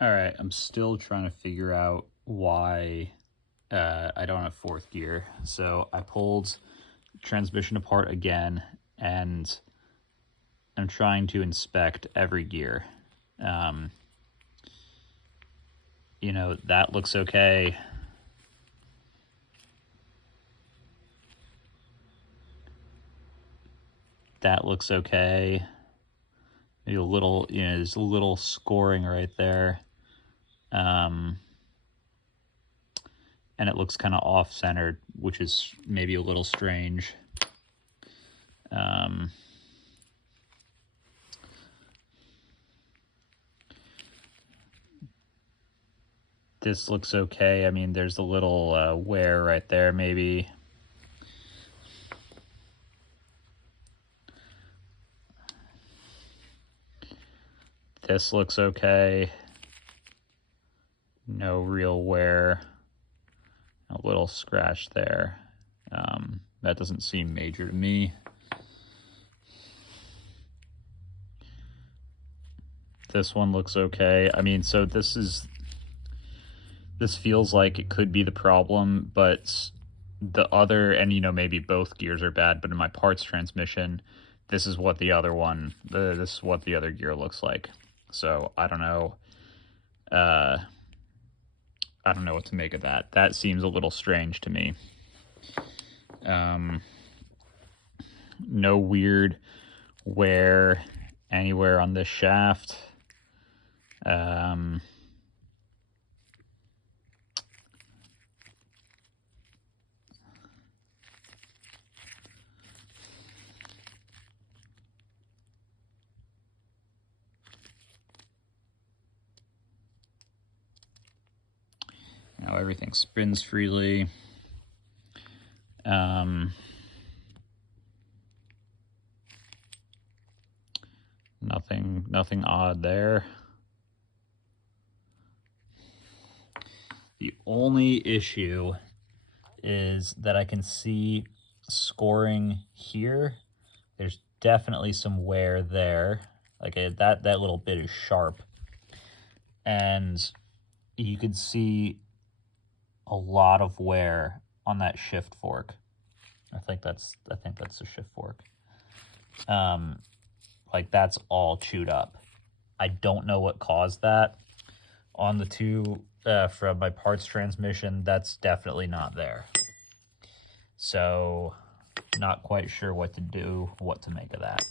All right, I'm still trying to figure out why I don't have fourth gear. So I pulled transmission apart again, and I'm trying to inspect every gear. You know, that looks okay. That looks okay. Maybe a little, you know, there's a little scoring right there. And it looks kind of off-centered, which is maybe a little strange. This looks okay. I mean, there's a little wear right there, maybe. This looks okay. No real wear. A little scratch there. That doesn't seem major to me. This one looks okay. I mean, so this feels like it could be the problem, but the other, and you know, maybe both gears are bad, but in my parts transmission, this is what the other one, this is what the other gear looks like. So I don't know. I don't know what to make of that. That seems a little strange to me. No weird wear anywhere on this shaft. Now everything spins freely. Nothing odd there. The only issue is that I can see scoring here. There's definitely some wear there. Like that little bit is sharp. And you could see a lot of wear on that shift fork. I think that's the shift fork. Like that's all chewed up. I don't know what caused that. On the two from my parts transmission, that's definitely not there. So not quite sure what to do, what to make of that.